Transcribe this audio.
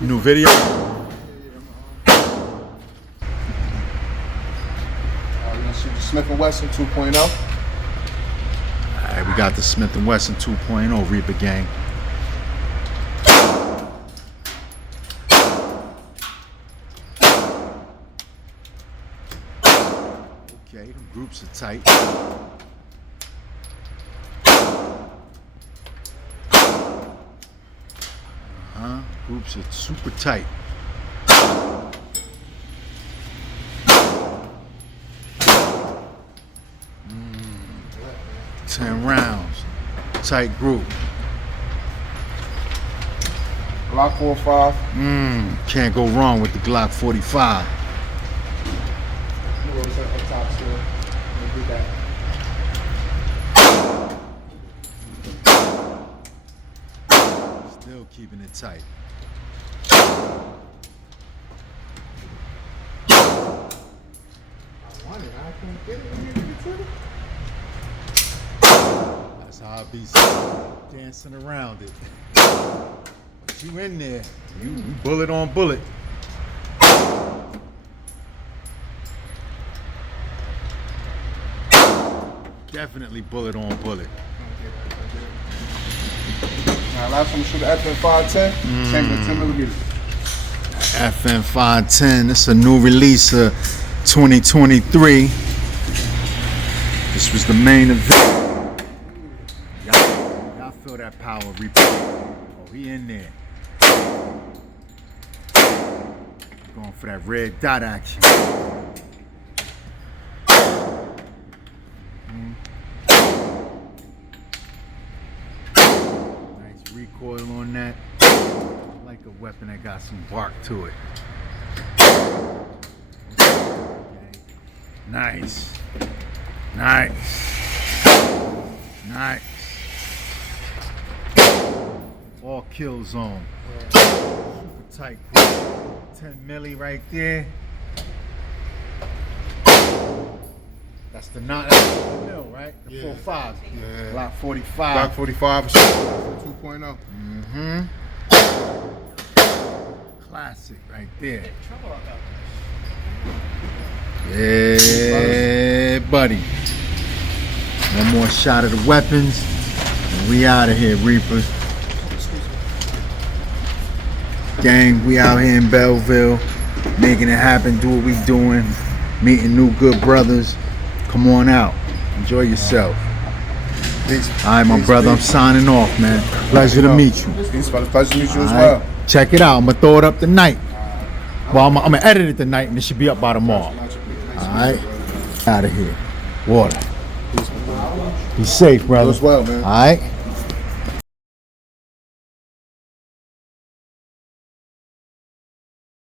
New video. We're gonna shoot the Smith & Wesson 2.0. Alright, we got the Smith & Wesson 2.0 Reaper gang. Okay, the groups are tight. Groups are super tight. 10 rounds. Tight group. Glock 45. Can't go wrong with the Glock 45. You always up top still. Let me do that. Still keeping it tight. That's how I be dancing around it. But you in there, you bullet on bullet. Definitely bullet on bullet. Now, last one, shoot the FN510. Same with 10mm. FN510. This is a new release of 2023. This was the main event. Y'all feel that power, Reaper. Oh, he in there. Going for that red dot action. Nice recoil on that. I like a weapon that got some bark to it. Okay. Nice. Nice. Nice. All kill zone. Super tight group. 10 milli right there. That's the mil, right? The full 5. Yeah. Glock 45. Glock 45 2.0. Classic right there. Yeah, buddy. One more shot of the weapons, and we out of here, Reapers. Gang, we out here in Belleville, making it happen, do what we doing, meeting new good brothers. Come on out, enjoy yourself. Peace. All right, my brother, I'm signing off, man. Pleasure to meet you. Peace, brother. Pleasure to meet you as All well. right, check it out. I'm gonna throw it up tonight. Well, I'm gonna edit it tonight, and it should be up by tomorrow. All right, out of here. Water. Be safe, brother. You as well, man. All right.